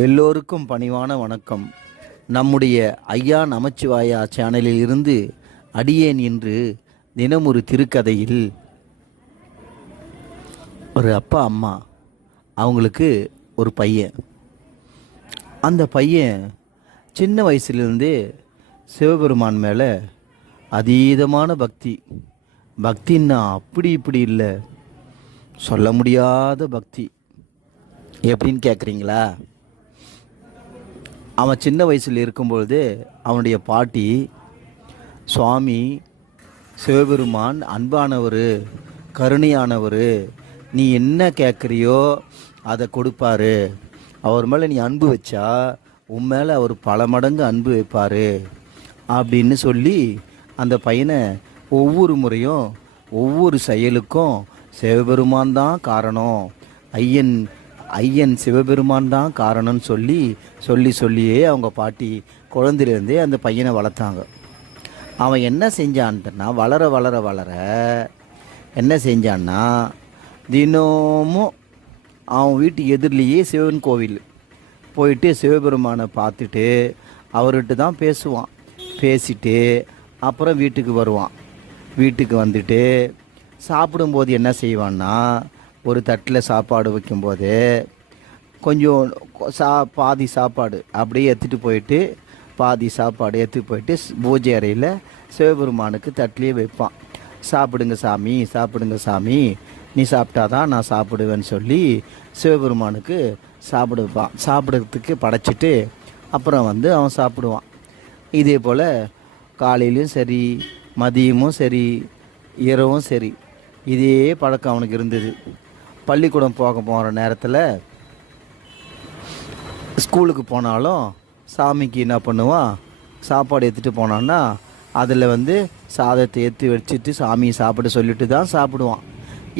எல்லோருக்கும் பணிவான வணக்கம். நம்முடைய ஐயா நமச்சிவாயா சேனலில் இருந்து அடியேன் இன்று தினம் ஒரு திருக்கதையில் ஒரு அப்பா அம்மா அவங்களுக்கு ஒரு பையன். அந்த பையன் சின்ன வயசுலேருந்தே சிவபெருமான் மேலே அதீதமான பக்தி. பக்தின்னா அப்படி இப்படி இல்லை, சொல்ல முடியாத பக்தி. எப்படின்னு கேட்குறீங்களா? அவன் சின்ன வயசில் இருக்கும்பொழுது அவனுடைய பாட்டி, சுவாமி சிவபெருமான் அன்பானவர், கருணையானவர், நீ என்ன கேட்குறியோ அதை கொடுப்பாரு, அவர் மேலே நீ அன்பு வச்சா உன் மேலே அவர் பல மடங்கு அன்பு வைப்பார் அப்படின்னு சொல்லி அந்த பையனை ஒவ்வொரு முறையும் ஒவ்வொரு செயலுக்கும் சிவபெருமான் தான் காரணம், ஐயன் சிவபெருமான் தான் காரணம்னு சொல்லியே அவங்க பாட்டி குழந்தையிலேருந்தே அந்த பையனை வளர்த்தாங்க. அவன் என்ன செஞ்சான்னா வளர வளர வளர என்ன செஞ்சான்னா, தினமும் அவன் வீட்டு எதிரிலேயே சிவன் கோவில் போயிட்டு சிவபெருமானை பார்த்துட்டு அவர்கிட்ட தான் பேசுவான். பேசிட்டு அப்புறம் வீட்டுக்கு வருவான். வீட்டுக்கு வந்துட்டு சாப்பிடும்போது என்ன செய்வான்னா, ஒரு தட்டில் சாப்பாடு வைக்கும்போது கொஞ்சம் பாதி சாப்பாடு அப்படியே எடுத்துகிட்டு போயிட்டு பாதி சாப்பாடு எடுத்துகிட்டு போயிட்டு பூஜை அறையில் சிவபெருமானுக்கு தட்டிலே வைப்பான். சாப்பிடுங்க சாமி, சாப்பிடுங்க சாமி, நீ சாப்பிட்டாதான் நான் சாப்பிடுவேன்னு சொல்லி சிவபெருமானுக்கு சாப்பிட வைப்பான். சாப்பிட்றதுக்கு படைச்சிட்டு அப்புறம் அவன் சாப்பிடுவான். இதே போல் காலையிலையும் சரி, மதியமும் சரி, இரவும் சரி, இதே பழக்கம் அவனுக்கு இருந்தது. பள்ளிக்கூடம் போகிற நேரத்தில் ஸ்கூலுக்கு போனாலும் சாமிக்கு என்ன பண்ணுவான், சாப்பாடு எடுத்துகிட்டு போனான்னா அதில் சாதத்தை ஏற்றி வச்சுட்டு சாமியை சாப்பிட சொல்லிட்டு தான் சாப்பிடுவான்.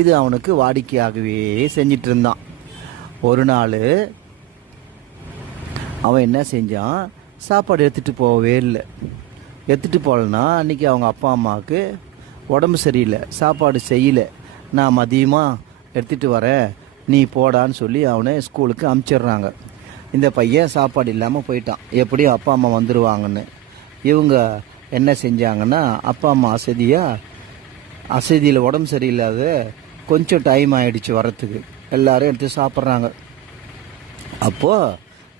இது அவனுக்கு வாடிக்கையாகவே செஞ்சிட்டு இருந்தான். ஒரு நாள் அவன் என்ன செஞ்சான், சாப்பாடு எடுத்துகிட்டு போகவே இல்லை. எடுத்துகிட்டு போகலன்னா அன்றைக்கி அவங்க அப்பா அம்மாவுக்கு உடம்பு சரியில்லை, சாப்பாடு செய்யலை, நான் மதியமாக எடுத்துகிட்டு வரேன் நீ போடான்னு சொல்லி அவனை ஸ்கூலுக்கு அனுப்பிச்சிடுறாங்க. இந்த பையன் சாப்பாடு இல்லாமல் போயிட்டான். எப்படியும் அப்பா அம்மா வந்துடுவாங்கன்னு. இவங்க என்ன செஞ்சாங்கன்னா, அப்பா அம்மா அசதியில் உடம்பு சரியில்லாத கொஞ்சம் டைம் ஆகிடுச்சு வரத்துக்கு, எல்லோரும் எடுத்து சாப்பிட்றாங்க. அப்போது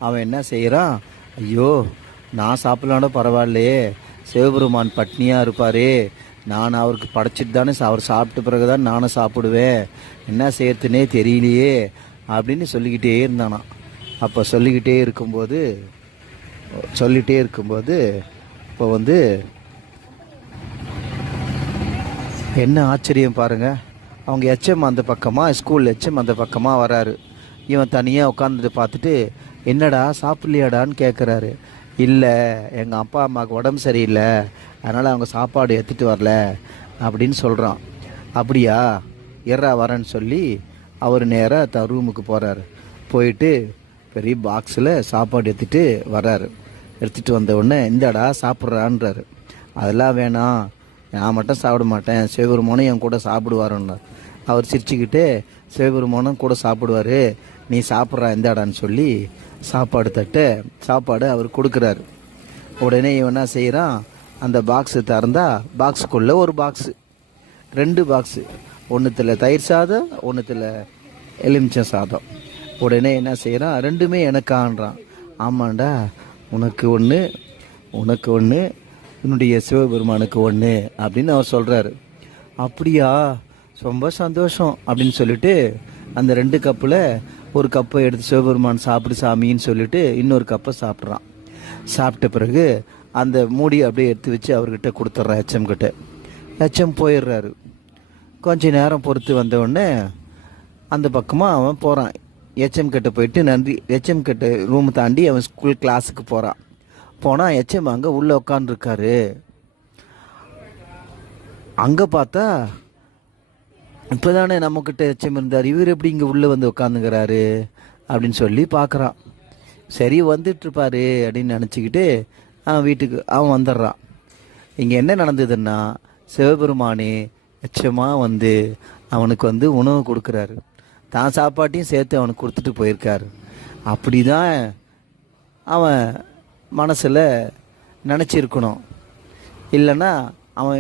அவன் என்ன செய்கிறான், ஐயோ நான் சாப்பிட்லானோ பரவாயில்லையே, சிவபெருமான் பட்னியாக இருப்பாரே, நான் அவருக்கு படைச்சிட்டு தானே அவர் சாப்பிட்ட பிறகு தான் நானும் சாப்பிடுவேன், என்ன செய்யறதுனே தெரியலையே அப்படின்னு சொல்லிக்கிட்டே இருந்தானான். அப்போ சொல்லிக்கிட்டே இருக்கும்போது இப்போ என்ன ஆச்சரியம் பாருங்கள், அவங்க எச்எம் அந்த பக்கமாக, ஸ்கூல் எச்எம் அந்த பக்கமாக வராரு. இவன் தனியாக உட்காந்துட்டு பார்த்துட்டு, என்னடா சாப்பிட்லையாடான்னு கேட்குறாரு. இல்லை, எங்கள் அப்பா அம்மாவுக்கு உடம்பு சரியில்லை, அதனால் அவங்க சாப்பாடு எடுத்துகிட்டு வரல அப்படின்னு சொல்கிறான். அப்படியா, எறா வரேன்னு சொல்லி அவர் நேராக ரூமுக்கு போகிறாரு. போயிட்டு பெரிய பாக்ஸில் சாப்பாடு எடுத்துகிட்டு வர்றாரு. எடுத்துகிட்டு வந்த உடனே இந்தாடா சாப்பிட்றான்றாரு. அதெல்லாம் வேணாம், நான் மட்டும் சாப்பிட மாட்டேன், சிவபெருமானும் என் கூட சாப்பிடுவாருன்னார். அவர் சிரிச்சுக்கிட்டு, சிவபெருமானும் கூட சாப்பிடுவார், நீ சாப்பிட்றா இந்தாடான்னு சொல்லி சாப்பாடு அவர் கொடுக்குறாரு. உடனே இவன் என்ன செய்கிறான், அந்த பாக்ஸை திறந்தா பாக்ஸுக்குள்ளே ஒரு பாக்ஸு, 2 பாக்ஸு, ஒன்றுத்தில் தயிர் சாதம், ஒன்றுத்தில் எலுமிச்சம் சாதம். உடனே என்ன செய்கிறான், ரெண்டுமே எனக்கான்றான். ஆமாண்டா, உனக்கு ஒன்று என்னுடைய சிவபெருமானுக்கு ஒன்று அப்படின்னு அவர் சொல்கிறாரு. அப்படியா, ரொம்ப சந்தோஷம் அப்படின்னு சொல்லிட்டு அந்த 2 கப்பில் ஒரு கப்பை எடுத்து சிவபெருமான் சாப்பிடு சாமின்னு சொல்லிட்டு இன்னொரு கப்பை சாப்பிட்றான். சாப்பிட்ட பிறகு அந்த மூடியை அப்படியே எடுத்து வச்சு அவர்கிட்ட கொடுத்துட்றான், எச்எம் கிட்ட. எச்எம் போயிடுறாரு. கொஞ்ச நேரம் பொறுத்து வந்தவுடனே அந்த பக்கமாக அவன் போகிறான். எச்எம் கிட்ட போயிட்டு எச்எம் கிட்ட ரூம் தாண்டி அவன் ஸ்கூல் கிளாஸுக்கு போகிறான். போனால் எச்எம் அங்கே உள்ளே உட்காந்துருக்காரு. அங்கே பார்த்தா இப்போ தானே நம்மக்கிட்ட எச்சம் இருந்தார், இவர் எப்படி இங்கே உள்ளே உட்காந்துங்கிறாரு அப்படின்னு சொல்லி பார்க்குறான். சரி வந்துட்டுருப்பாரு அப்படின்னு நினச்சிக்கிட்டு அவன் வீட்டுக்கு வந்துடுறான். இங்கே என்ன நடந்ததுன்னா, சிவபெருமானே எச்சமாக அவனுக்கு உணவு கொடுக்குறாரு. தான் சாப்பாட்டையும் சேர்த்து அவனுக்கு கொடுத்துட்டு போயிருக்காரு. அப்படி தான் அவன் மனசில் நினச்சிருக்கணும். இல்லைன்னா அவன்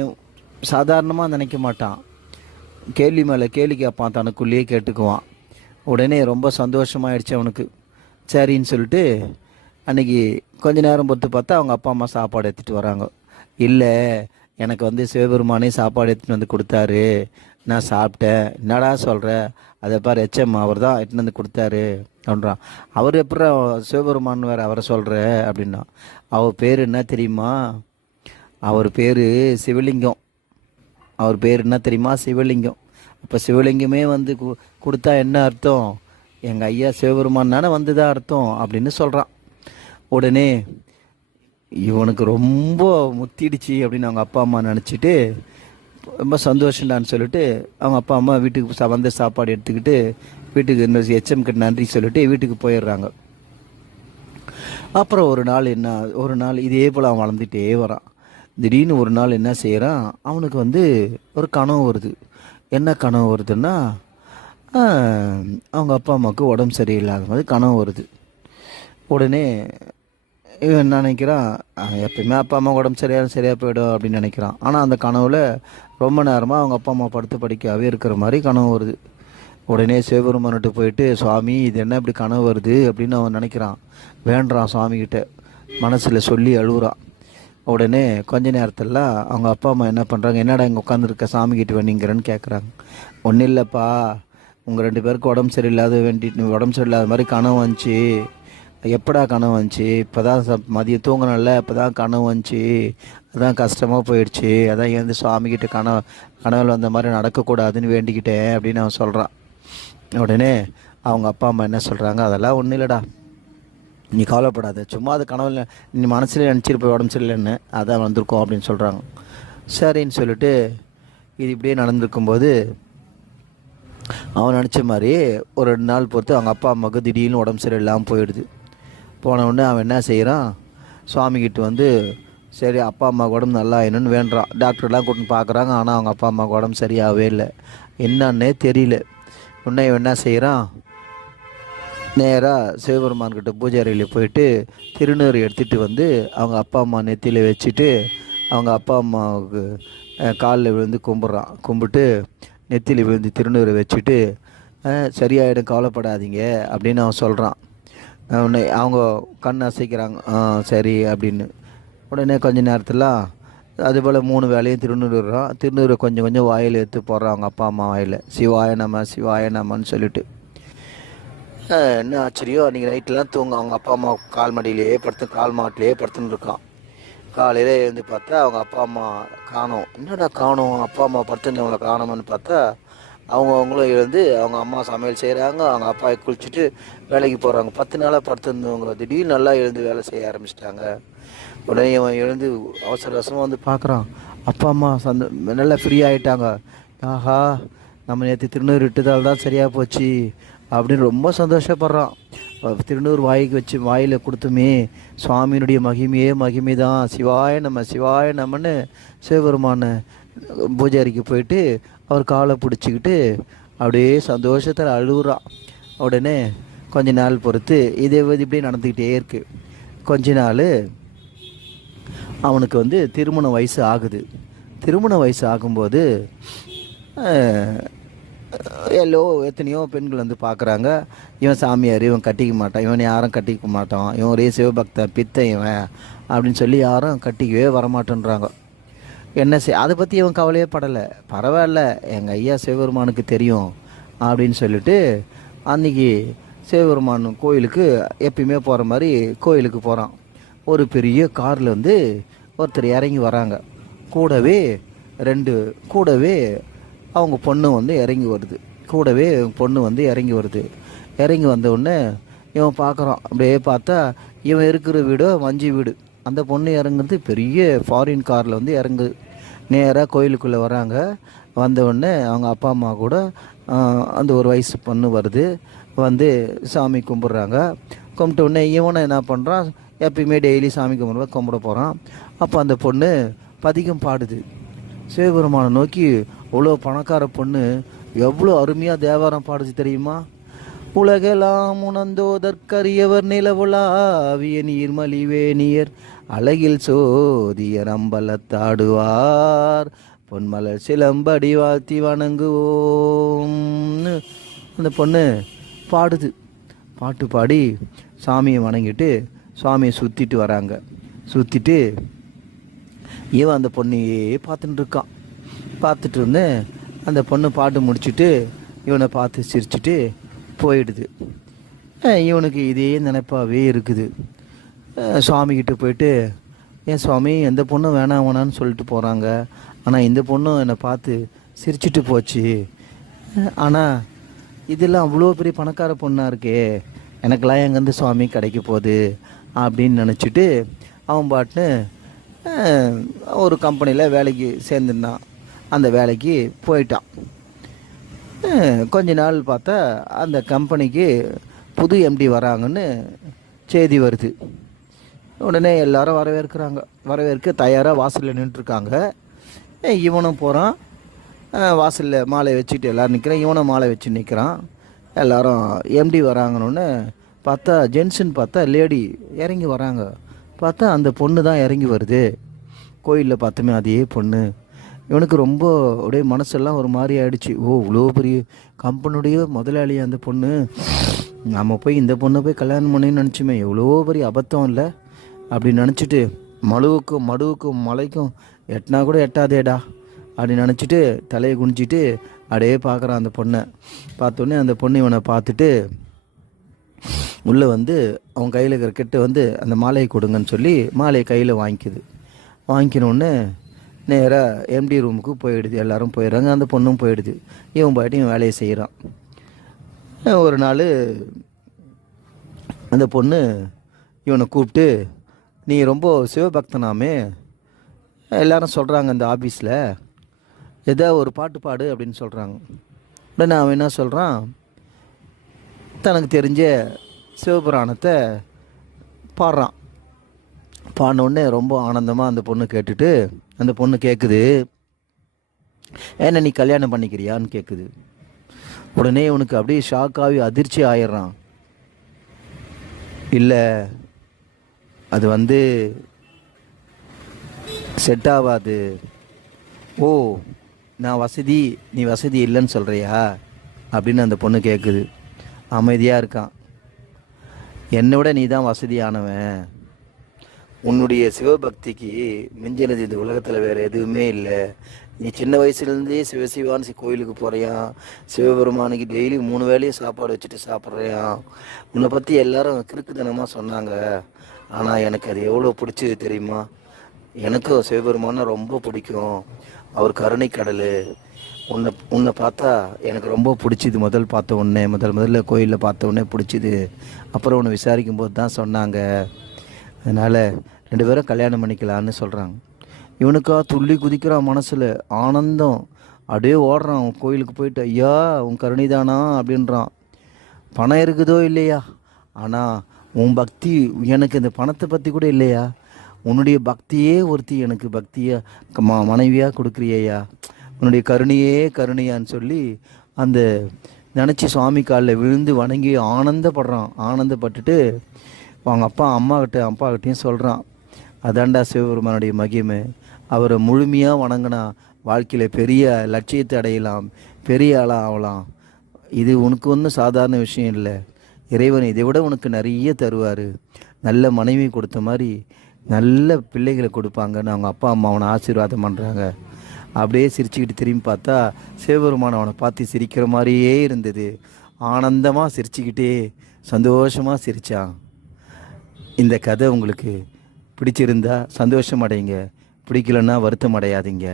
சாதாரணமாக நினைக்க மாட்டான், கேள்வி மேலே கேள்வி கேட்பான், தனக்குள்ளேயே கேட்டுக்குவான். உடனே ரொம்ப சந்தோஷமாயிடுச்சு அவனுக்கு. சரின்னு சொல்லிட்டு அன்றைக்கி கொஞ்ச நேரம் பொறுத்து பார்த்தா அவங்க அப்பா அம்மா சாப்பாடு எடுத்துகிட்டு வராங்க. இல்லை, எனக்கு வந்து சிவபெருமானே சாப்பாடு எடுத்துகிட்டு வந்து கொடுத்தாரு, நான் சாப்பிட்டேன். என்னடா சொல்கிற? அதை பாரு, எச்எம் அவர் தான் எடுத்துகிட்டு வந்து கொடுத்தாரு அப்படின்றான். அவர் எப்படி சிவபெருமான் வேறு அவரை சொல்கிற அப்படின்னா, அவர் பேர் என்ன தெரியுமா? அவர் பேர் சிவலிங்கம். அவர் பேர் என்ன தெரியுமா? சிவலிங்கம். அப்போ சிவலிங்கமே வந்து கொடுத்தா என்ன அர்த்தம்? எங்கள் ஐயா சிவபெருமான் தானே வந்துதான் அர்த்தம் அப்படின்னு சொல்கிறான். உடனே இவனுக்கு ரொம்ப முத்திடுச்சு அப்படின்னு அவங்க அப்பா அம்மா நினச்சிட்டு ரொம்ப சந்தோஷம்டான்னு சொல்லிட்டு அவங்க அப்பா அம்மா வீட்டுக்கு வந்து சாப்பாடு எடுத்துக்கிட்டு வீட்டுக்கு இந்த எச்எம் கிட்ட நன்றி சொல்லிட்டு வீட்டுக்கு போயிடுறாங்க. அப்புறம் ஒரு நாள் இதே போல் அவன் வளர்ந்துட்டே வரான். திடீர்னு ஒரு நாள் என்ன செய்கிறான், அவனுக்கு வந்து ஒரு கனவு வருது. என்ன கனவு வருதுன்னா, அவங்க அப்பா அம்மாவுக்கு உடம்பு சரியில்லாத மாதிரி கனவு வருது. உடனே இவன் என்ன நினைக்கிறான், எப்பயுமே அப்பா அம்மா உடம்பு சரியாக போயிடும் அப்படின்னு நினைக்கிறான். ஆனால் அந்த கனவில் ரொம்ப நேரமாக அவங்க அப்பா அம்மா படுத்து படிக்காவே இருக்கிற மாதிரி கனவு வருது. உடனே சிவபெருமான்கிட்ட போயிட்டு, சுவாமி இது என்ன இப்படி கனவு வருது அப்படின்னு அவன் நினைக்கிறான். வேண்டான் சுவாமிகிட்ட மனசில் சொல்லி அழுகுறான். உடனே கொஞ்ச நேரத்தில் அவங்க அப்பா அம்மா என்ன பண்ணுறாங்க, என்னடா இங்கே உட்காந்துருக்க சாமிக்கிட்ட வேண்டிங்கிறன்னு கேட்குறாங்க. ஒன்றும் இல்லைப்பா, உங்கள் 2 பேருக்கு உடம்பு சரியில்லாத மாதிரி கனவு வந்துச்சு. எப்படா கனவு வந்துச்சு? இப்போ தான் மதியம் தூங்கினல, இப்போ தான் கனவு வந்துச்சு. அதான் கஷ்டமாக போயிடுச்சு. அதான் ஏந்து சுவாமிகிட்ட கனவில் வந்த மாதிரி நடக்கக்கூடாதுன்னு வேண்டிக்கிட்டேன் அப்படின்னு அவன் சொல்கிறான். உடனே அவங்க அப்பா அம்மா என்ன சொல்கிறாங்க, அதெல்லாம் ஒன்றும் இல்லைடா, நீ கவலைப்படாத, சும்மா அது கனவுல நீ மனசுல நினச்சிருப்ப உடம்பு சரியில்லைன்னு, அதான் வந்திருக்கோம் அப்படின்னு சொல்கிறாங்க. சரின்னு சொல்லிட்டு இது இப்படியே நடந்திருக்கும்போது அவன் நினச்ச மாதிரி ஒரு 2 நாள் பொறுத்து அவங்க அப்பா அம்மாவுக்கு திடீர்னு உடம்பு சரியில்லாமல் போயிடுது. போனவுடனே அவன் என்ன செய்கிறான், சுவாமிகிட்ட வந்து சரி அப்பா அம்மாவுக்கு உடம்பு நல்லா ஆயிடணும்னு வேண்டுறான். டாக்டர்லாம் கூட்டின்னு பார்க்குறாங்க. ஆனால் அவங்க அப்பா அம்மாவுக்கு உடம்பு சரியாகவே இல்லை, என்னன்னே தெரியல. உடனே இவன் என்ன செய்கிறான், நேராக சிவபெருமான்கிட்ட பூஜை அறையில் போயிட்டு திருநீர் எடுத்துகிட்டு வந்து அவங்க அப்பா அம்மா நெத்தியில் வச்சுட்டு அவங்க அப்பா அம்மாவுக்கு காலில் விழுந்து கும்பிட்டு நெத்தியில் விழுந்து திருநீரை வச்சுட்டு சரியாயிடும் கவலைப்படாதீங்க அப்படின்னு அவன் சொல்கிறான். உடனே அவங்க கண் அசைக்கிறாங்க, சரி அப்படின்னு. உடனே கொஞ்ச நேரத்தில் அதுபோல் 3 வேளையும் திருநீரை கொஞ்சம் கொஞ்சம் வாயில் எடுத்து போடுறான் அவங்க அப்பா அம்மா வாயில். சிவாய நமன்னு சொல்லிட்டு. என்ன ஆச்சரியம், அன்றைக்கி நைட்டெலாம் அவங்க அப்பா அம்மா கால் மாட்டிலேயே படுத்துன்னு இருக்கான். காலையில் எழுந்து பார்த்தா அவங்க அப்பா அம்மா காணோம். என்னடா காணோம், அப்பா அம்மா படுத்துருந்தவங்களை காணோம்னு பார்த்தா அவங்களும் எழுந்து அவங்க அம்மா சமையல் செய்கிறாங்க, அவங்க அப்பா குளிச்சுட்டு வேலைக்கு போகிறாங்க. 10 நாளாக படுத்துருந்தவங்க திடீர்னு நல்லா எழுந்து வேலை செய்ய ஆரம்பிச்சிட்டாங்க. உடனே அவன் எழுந்து அவசரமாக வந்து பார்க்குறான், அப்பா அம்மா நல்லா ஃப்ரீ ஆகிட்டாங்க. ஆஹா, நம்ம நேற்று திருநூறு விட்டதால் தான் சரியாக போச்சு அப்படின்னு ரொம்ப சந்தோஷப்படுறான். திருநூறு வாயில் கொடுத்துமே சுவாமியினுடைய மகிமை தான், சிவாய நம்மன்னு சிவபெருமான பூஜாரிக்கு போயிட்டு அவர் காலை பிடிச்சிக்கிட்டு அப்படியே சந்தோஷத்தில் அழுகுறான். உடனே கொஞ்ச நாள் பொறுத்து இதே இப்படியே நடந்துக்கிட்டே இருக்கு. கொஞ்ச நாள் அவனுக்கு வந்து திருமண வயசு ஆகுது. திருமண வயசு ஆகும்போது எத்தனையோ பெண்கள் வந்து பார்க்குறாங்க, இவன் சாமியார், இவன் கட்டிக்க மாட்டான், இவன் யாரும் கட்டிக்க மாட்டான், இவன் ஒரே சிவபக்தன் பித்தன் இவன் அப்படின்னு சொல்லி யாரும் கட்டிக்கவே வரமாட்டேன்றாங்க. என்ன அதை பற்றி இவன் கவலையே படலை. பரவாயில்ல, எங்கள் ஐயா சிவபெருமானுக்கு தெரியும் அப்படின்னு சொல்லிட்டு அன்றைக்கி சிவபெருமான் கோயிலுக்கு எப்பயுமே போகிற மாதிரி கோயிலுக்கு போகிறான். ஒரு பெரிய காரில் வந்து ஒருத்தர் இறங்கி வராங்க. கூடவே அவங்க பொண்ணு வந்து இறங்கி வருது. இறங்கி வந்த உடனே இவன் பார்க்குறான். அப்படியே பார்த்தா இவன் இருக்கிற வீடோ வஞ்சி வீடு. அந்த பொண்ணு இறங்குறது பெரிய ஃபாரின் காரில் வந்து இறங்குது. நேராக கோயிலுக்குள்ளே வராங்க. வந்த உடனே அவங்க அப்பா அம்மா கூட அந்த ஒரு வயசு பொண்ணு வருது. வந்து சாமி கும்பிட்றாங்க. கும்பிட்ட உடனே இவனை என்ன பண்ணுறான், எப்பயுமே டெய்லி சாமி கும்பிட போகிறான். அப்போ அந்த பொண்ணு பதிகம் பாடுது. சிவபெருமானை நோக்கி. அவ்வளோ பணக்கார பொண்ணு எவ்வளோ அருமையாக தேவாரம் பாடுச்சு தெரியுமா? உலகெல்லாம் உணர்ந்தோதற்கரியவர் நிலவுலாவிய நீர்மலிவேணியர் அழகில் சோதியர் அம்பலத்தாடுவார் பொன்மலர் சிலம்படி வாழ்த்தி வணங்குவோம்னு அந்த பொண்ணு பாடுது. பாட்டு பாடி சாமியை வணங்கிட்டு சாமியை சுற்றிட்டு வராங்க. சுற்றிட்டு இவன் அந்த பொண்ணையே பார்த்துட்டு இருக்கான். பார்த்துட்டு வந்து அந்த பொண்ணு பாட்டு முடிச்சுட்டு இவனை பார்த்து சிரிச்சுட்டு போயிடுது. இவனுக்கு இதே நினைப்பாகவே இருக்குது. சுவாமிகிட்ட போயிட்டு, ஏன் சுவாமி எந்த பொண்ணும் வேணாம் வேணான்னு சொல்லிட்டு போகிறாங்க, ஆனால் இந்த பொண்ணும் என்னை பார்த்து சிரிச்சுட்டு போச்சு, ஆனால் இதெல்லாம் அவ்வளோ பெரிய பணக்கார பொண்ணாக இருக்கே, எனக்கெல்லாம் எங்கேருந்து சுவாமி கிடைக்க போகுது அப்படின்னு நினச்சிட்டு அவன் பாட்டுன்னு ஒரு கம்பெனியில் வேலைக்கு சேர்ந்துருந்தான். அந்த வேலைக்கு போயிட்டான். கொஞ்ச நாள் பார்த்தா அந்த கம்பெனிக்கு புது எம்டி வராங்கன்னு செய்தி வருது. உடனே எல்லாரும் வரவேற்க தயாராக வாசலில் நின்றுருக்காங்க. இவனும் போகிறான், வாசலில் மாலை வச்சுட்டு எல்லோரும் நிற்கிறான். இவனும் மாலை வச்சு நிற்கிறான். எல்லோரும் எம்டி வராங்கன்னு பார்த்தா ஜென்ஸுன்னு பார்த்தா லேடி இறங்கி வராங்க. பார்த்தா அந்த பொண்ணு தான் இறங்கி வருது. கோயிலில் பார்த்தோமே அதே பொண்ணு. இவனுக்கு ரொம்ப அப்படியே மனசெல்லாம் ஒரு மாதிரி ஆகிடுச்சு. இவ்வளோ பெரிய கம்பெனியுடைய முதலாளியாக அந்த பொண்ணு, நம்ம போய் இந்த பொண்ணை போய் கல்யாணம் பண்ணின்னு நினச்சிமே, எவ்வளோ பெரிய அபத்தம் இல்லை அப்படின்னு நினச்சிட்டு மடுவுக்கும் மலைக்கும் எட்டினா கூட எட்டாதேடா அப்படின்னு நினச்சிட்டு தலையை குனிச்சிட்டு அப்படியே பார்க்குறான் அந்த பொண்ணை. பார்த்தோன்னே அந்த பொண்ணு இவனை பார்த்துட்டு உள்ளே வந்து அவன் கையில் இருக்கிற கிட்ட வந்து அந்த மாலையை கொடுங்கன்னு சொல்லி மாலையை கையில் வாங்கிக்கணுன்னு நேராக எம்டி ரூமுக்கு போயிடுது. எல்லோரும் போயிடுறாங்க, அந்த பொண்ணும் போயிடுது. இவன் போயிட்டு இவன் வேலையை செய்கிறான். ஒரு நாள் அந்த பொண்ணு இவனை கூப்பிட்டு, நீ ரொம்ப சிவபக்தனாமே, எல்லாரும் சொல்கிறாங்க இந்த ஆஃபீஸில், ஏதோ ஒரு பாட்டு பாடு அப்படின்னு சொல்கிறாங்க. உடனே அவன் என்ன சொல்கிறான், தனக்கு தெரிஞ்ச சிவபுராணத்தை பாடுறான். பாடினோடனே ரொம்ப ஆனந்தமாக அந்த பொண்ணு கேட்டுட்டு, அந்த பொண்ணு கேட்குது, ஏன்னா நீ கல்யாணம் பண்ணிக்கிறியான்னு கேட்குது. உடனே இவனுக்கு அப்படியே ஷாக்காகி அதிர்ச்சி ஆயிடுறான். இல்லை, அது வந்து செட் ஆகாது. ஓ, நான் வசதி, நீ வசதி இல்லைன்னு சொல்கிறியா அப்படின்னு அந்த பொண்ணு கேட்குது. அமைதியாக இருக்கான். என்னை விட நீ தான் வசதியானவன். உன்னுடைய சிவபக்திக்கு மிஞ்சினது இந்த உலகத்தில் வேறு எதுவுமே இல்லை. நீ சின்ன வயசுலேருந்தே சிவசிவான்னு கோயிலுக்கு போகிறியான், சிவபெருமானுக்கு டெய்லி 3 வேளையும் சாப்பாடு வச்சுட்டு சாப்பிட்றியான். உன்னை பற்றி எல்லாரும் கிறுக்குத்தனமாக சொன்னாங்க, ஆனால் எனக்கு அது எவ்வளோ பிடிச்சது தெரியுமா? எனக்கும் சிவபெருமானை ரொம்ப பிடிக்கும். அவர் கருணை கடல். உன்னை பார்த்தா எனக்கு ரொம்ப பிடிச்சிது. முதல்ல கோயிலில் பார்த்த உடனே பிடிச்சிது. அப்புறம் உன்னை விசாரிக்கும் போது தான் சொன்னாங்க. அதனால் 2 பேரும் கல்யாணம் பண்ணிக்கலான்னு சொல்கிறாங்க. இவனுக்கா துள்ளி குதிக்கிறான், மனசில் ஆனந்தம் அப்படியே ஓடுறான். கோயிலுக்கு போயிட்டு, ஐயா உன் கருணை தானா அப்படின்றான். பணம் இருக்குதோ இல்லையா, ஆனால் உன் பக்தி எனக்கு இந்த பணத்தை பற்றி கூட இல்லையா, உன்னுடைய பக்தியே ஒருத்தி எனக்கு பக்தியாக மனைவியாக கொடுக்குறியா, உன்னுடைய கருணையே கருணையான்னு சொல்லி அந்த நினச்சி சுவாமி காலில் விழுந்து வணங்கி ஆனந்தப்பட்டுட்டு அவங்க அப்பாக்கிட்டையும் சொல்கிறான், அதாண்டா சிவபெருமானுடைய மகிமை. அவரை முழுமையாக வணங்கினா வாழ்க்கையில் பெரிய லட்சியத்தை அடையலாம், பெரிய ஆளாக ஆகலாம். இது உனக்கு ஒன்றும் சாதாரண விஷயம் இல்லை. இறைவன் இதை விட உனக்கு நிறைய தருவார். நல்ல மனைவி கொடுத்த மாதிரி நல்ல பிள்ளைகளை கொடுப்பாங்கன்னு அவங்க அப்பா அம்மா அவனை ஆசீர்வாதம் பண்ணுறாங்க. அப்படியே சிரிச்சுக்கிட்டு திரும்பி பார்த்தா சிவபெருமான் அவனை பார்த்து சிரிக்கிற மாதிரியே இருந்தது. ஆனந்தமாக சிரிச்சுக்கிட்டே சந்தோஷமாக சிரித்தான். இந்த கதை உங்களுக்கு பிடிச்சிருந்தா சந்தோஷம் அடைங்க, பிடிக்கலன்னா வருத்தம் அடையாதீங்க.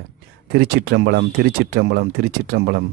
திருச்சிற்றம்பலம், திருச்சிற்றம்பலம், திருச்சிற்றம்பலம்.